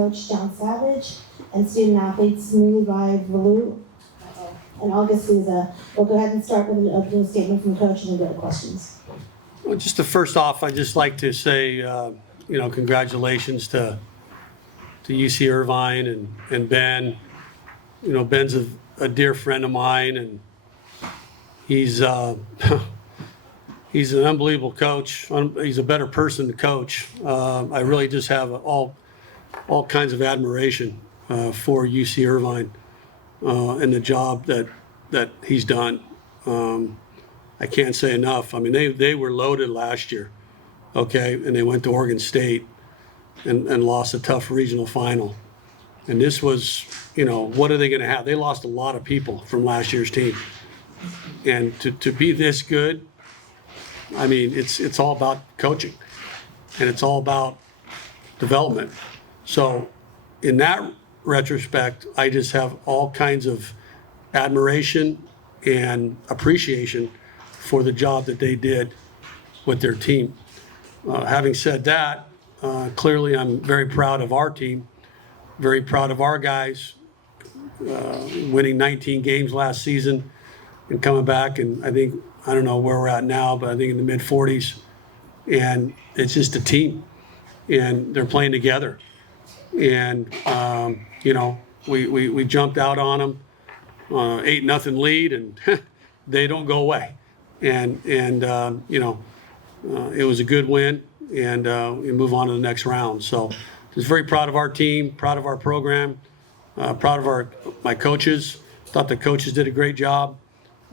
coach John Savage, and student athletes Mulivai, Levu, and August Souza. We'll go ahead and start with an opening statement from coach and then go to questions. Well, just to first off, I'd just like to say, congratulations to UC Irvine and Ben. You know, Ben's a dear friend of mine, and he's he's an unbelievable coach. He's a better person to coach. I really just have all kinds of admiration for UC Irvine and the job that he's done. I can't say enough. I mean, they were loaded last year, okay, and they went to Oregon State and lost a tough regional final. And this was, what are they going to have? They lost a lot of people from last year's team. And to be this good, I mean, it's all about coaching, and it's all about development. So in that retrospect, I just have all kinds of admiration and appreciation for the job that they did with their team. Having said that, clearly I'm very proud of our team, very proud of our guys, winning 19 games last season and coming back, and I don't know where we're at now, but I think in the mid-40s, and it's just a team, and they're playing together. And, we jumped out on them, 8-0 lead, and they don't go away. And it was a good win, and we move on to the next round. So just very proud of our team, proud of our program, proud of my coaches. Thought the coaches did a great job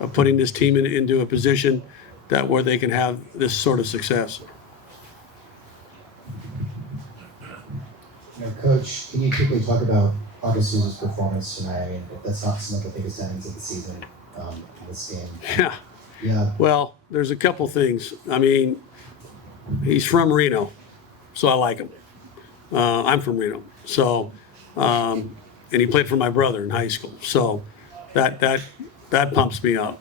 of putting this team into a position where they can have this sort of success. Coach, can you quickly talk about August Souza's performance tonight? I mean, that's not some of the biggest innings of the season in this game. Yeah. Well, there's a couple things. I mean, he's from Reno, so I like him. I'm from Reno, so and he played for my brother in high school, so that pumps me up.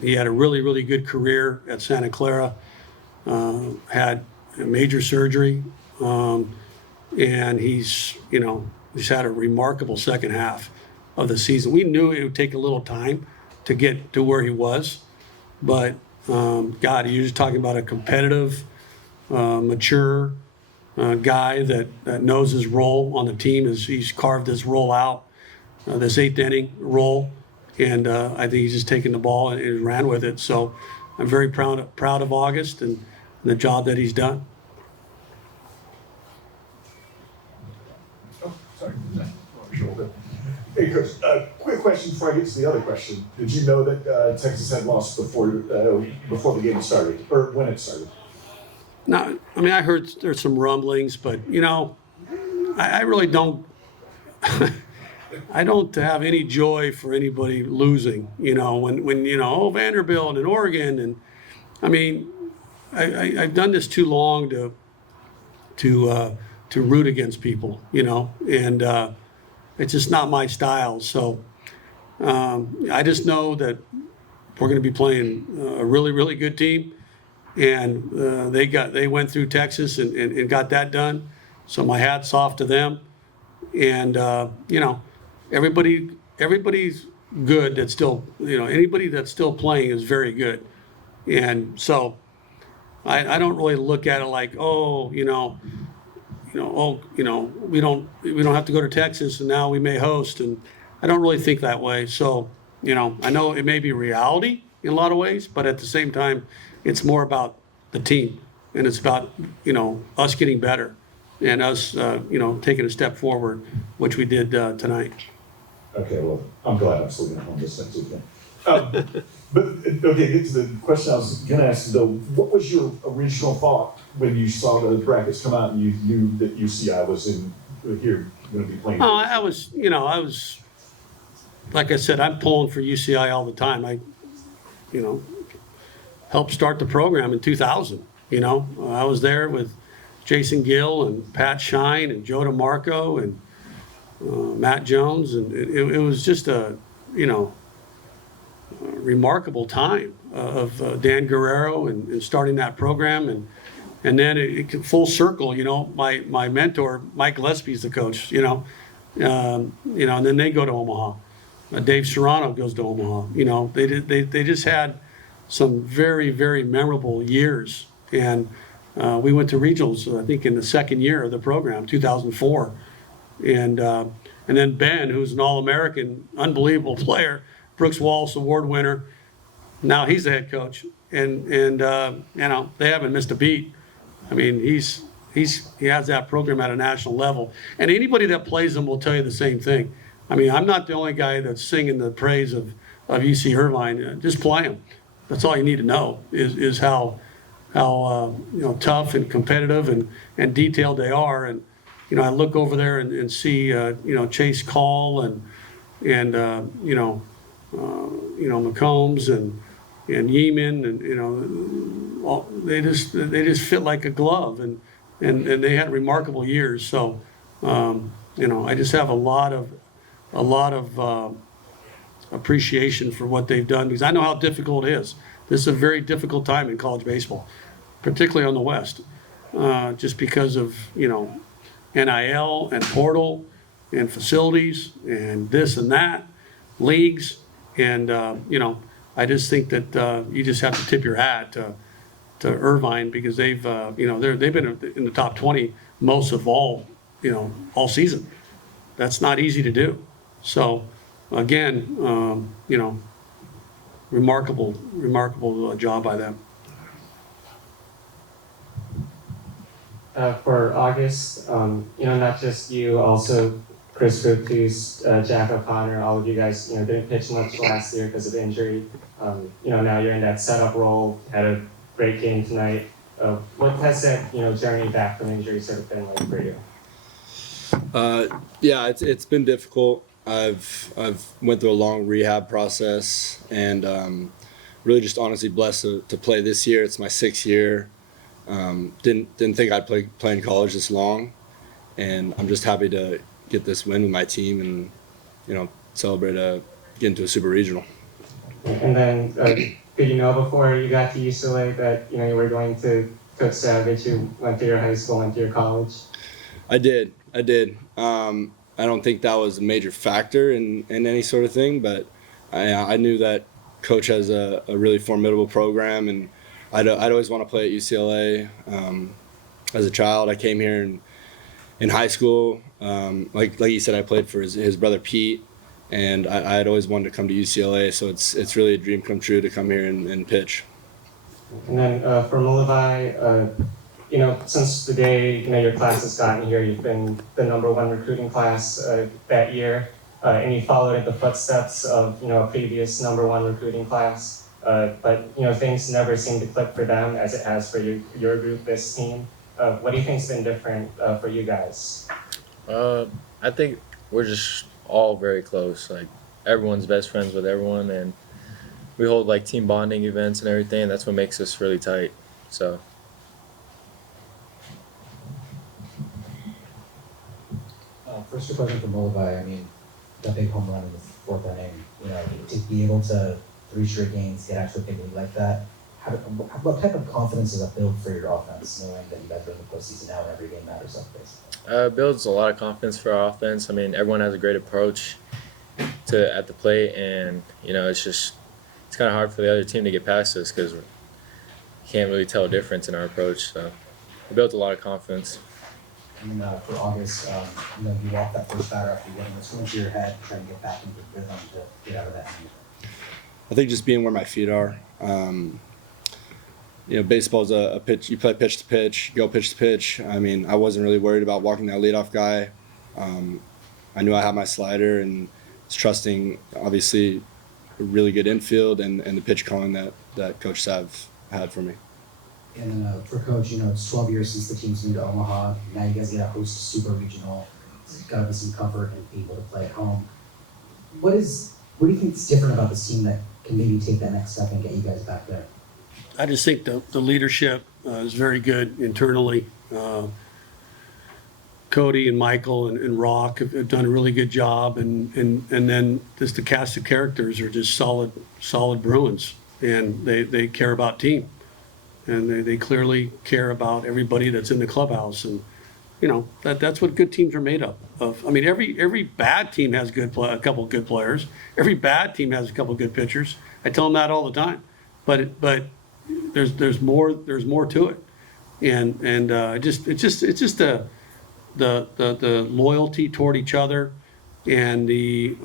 He had a really, really good career at Santa Clara. Had a major surgery, and he's had a remarkable second half of the season. We knew it would take a little time to get to where he was. But, God, you're just talking about a competitive, mature guy that knows his role on the team. He's carved his role out, this 8th inning role, and I think he's just taken the ball and ran with it. So I'm very proud of August and the job that he's done. Oh, sorry. Hey, Coach, quick question before I get to the other question. Did you know that Texas had lost before the game started, or when it started? No, I mean, I heard there's some rumblings, but, I really don't I don't have any joy for anybody losing, when Vanderbilt and Oregon, and I mean, I've done this too long to root against people, and it's just not my style. So I just know that we're going to be playing a really, really good team, and they went through Texas and got that done. So my hat's off to them, and everybody's good. That's still anybody that's still playing is very good, and so I don't really look at it like we don't have to go to Texas and now we may host, and I don't really think that way. So, I know it may be reality in a lot of ways, but at the same time, it's more about the team, and it's about, us getting better and us, taking a step forward, which we did tonight. Okay, well, I'm glad I'm still going to home this next weekend. But, okay, get to the question I was going to ask, though. What was your original thought when you saw the brackets come out and you knew that UCI was here going to be playing? Oh, I was, like I said, I'm pulling for UCI all the time. I helped start the program in 2000. I was there with Jason Gill and Pat Shine and Joe DeMarco and Matt Jones, and it was just a remarkable time of Dan Guerrero and starting that program, and And then full circle, my mentor, Mike Gillespie's the coach, and then they go to Omaha. Dave Serrano goes to Omaha. They just had some very, very memorable years. And we went to regionals, I think, in the second year of the program, 2004. And then Ben, who's an All-American, unbelievable player, Brooks Wallace Award winner. Now he's the head coach, and they haven't missed a beat. I mean, he has that program at a national level, and anybody that plays them will tell you the same thing. I mean, I'm not the only guy that's singing the praise of UC Irvine. Just play them. That's all you need to know is how tough and competitive and detailed they are. And I look over there and see Chase Call and McCombs and Yeeman and they just fit like a glove and they had remarkable years. So I just have a lot of appreciation for what they've done, because I know how difficult it is. This is a very difficult time in college baseball, particularly on the West, just because of NIL and portal and facilities and this and that, leagues, and I just think that you just have to tip your hat to Irvine, because they've been in the top 20 most of all season. That's not easy to do. So again, remarkable job by them. For August, not just you, also Chris Gupti's, Jack O'Connor, all of you guys, didn't pitch much last year because of injury. Now you're in that setup role, had a great game tonight. What has that, journey back from injury sort of been like for you? Yeah, it's been difficult. I've went through a long rehab process, and really just honestly blessed to play this year. It's my 6th year. Didn't think I'd play in college this long, and I'm just happy to get this win with my team and celebrate getting to a Super Regional. And then did you know before you got to UCLA that you were going to Coach Savage, who went to your high school, went to your college? I did. I don't think that was a major factor in any sort of thing, but I knew that Coach has a really formidable program, and I'd always want to play at UCLA. As a child, I came here in high school. Like you said, I played for his brother Pete, and I had always wanted to come to UCLA, so it's really a dream come true to come here and pitch. And then for Mulivai, since the day your class has gotten here, you've been the #1 recruiting class that year, and you followed in the footsteps of a previous #1 recruiting class. But things never seem to click for them as it has for your group, this team. What do you think's been different for you guys? I think we're just all very close. Like, everyone's best friends with everyone, and we hold like team bonding events and everything. That's what makes us really tight. So. First question for Mulivai. I mean, that big home run in the 4th inning, to be able to 3 straight games, get actually big lead like that. What type of confidence does that build for your offense, knowing that you guys are in the postseason now and every game matters up, basically? It builds a lot of confidence for our offense. I mean, everyone has a great approach at the plate, and it's kind of hard for the other team to get past us because we can't really tell a difference in our approach. So it built a lot of confidence. And then for August, you walk that first batter after you get him. What's going through your head, trying to get back into the rhythm to get out of that game? I think just being where my feet are. Baseball's a pitch. You play pitch to pitch, go pitch to pitch. I mean, I wasn't really worried about walking that leadoff guy. I knew I had my slider, and was trusting, obviously, a really good infield and the pitch calling that Coach Sav had for me. And then for Coach, it's 12 years since the team's moved to Omaha. Now you guys get to host a Super Regional. It's got to be some comfort in being able to play at home. What do you think is different about this team that can maybe take that next step and get you guys back there? I just think the leadership is very good internally. Cody and Michael and Rock have done a really good job, and then just the cast of characters are just solid Bruins, and they care about team. and they clearly care about everybody that's in the clubhouse. And you know, that's what good teams are made up of. I mean, every bad team has a couple good players. Every bad team has a couple good pitchers. I tell them that all the time. But there's more to it. And it's just the loyalty toward each other and the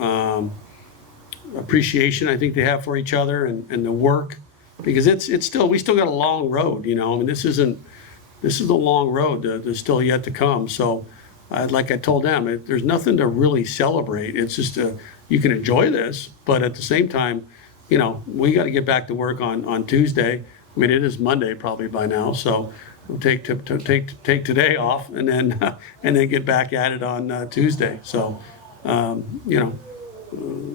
appreciation I think they have for each other and the work, because we still got a long road, you know. I mean, this is a long road that's still yet to come. So like I told them, there's nothing to really celebrate. It's just you can enjoy this, but at the same time, you know, we got to get back to work on Tuesday. I mean, it is Monday probably by now, so we'll take today off and then get back at it on Tuesday. So, you know,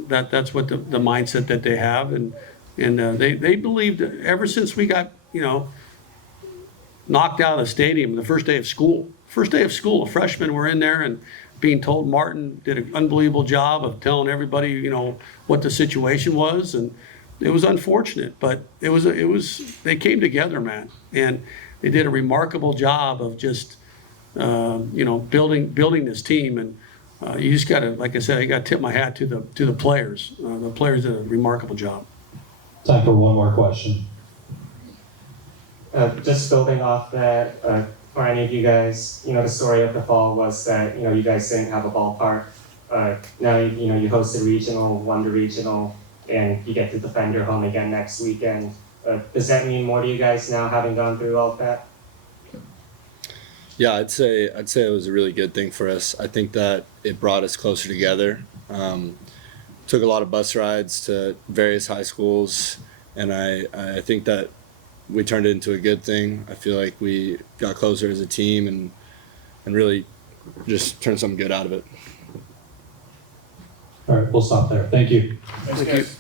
that's what the mindset that they have, and they believed ever since we got, you know, knocked out of the stadium the first day of school. The freshmen were in there and being told Martin did an unbelievable job of telling everybody, you know, what the situation was, and it was unfortunate, but it was they came together, man, and they did a remarkable job of just you know, building this team. And you just gotta, like I said, I gotta tip my hat to the players. The players did a remarkable job. Time for one more question. Just building off that, for any of you guys, you know, the story of the fall was that, you know, you guys didn't have a ballpark. Now, you know, you hosted regional, won the regional, and you get to defend your home again next weekend. Does that mean more to you guys now, having gone through all of that? Yeah, I'd say it was a really good thing for us. I think that it brought us closer together. Took a lot of bus rides to various high schools, and I think that we turned it into a good thing. I feel like we got closer as a team and really just turned something good out of it. All right, we'll stop there. Thank you. Thanks, guys.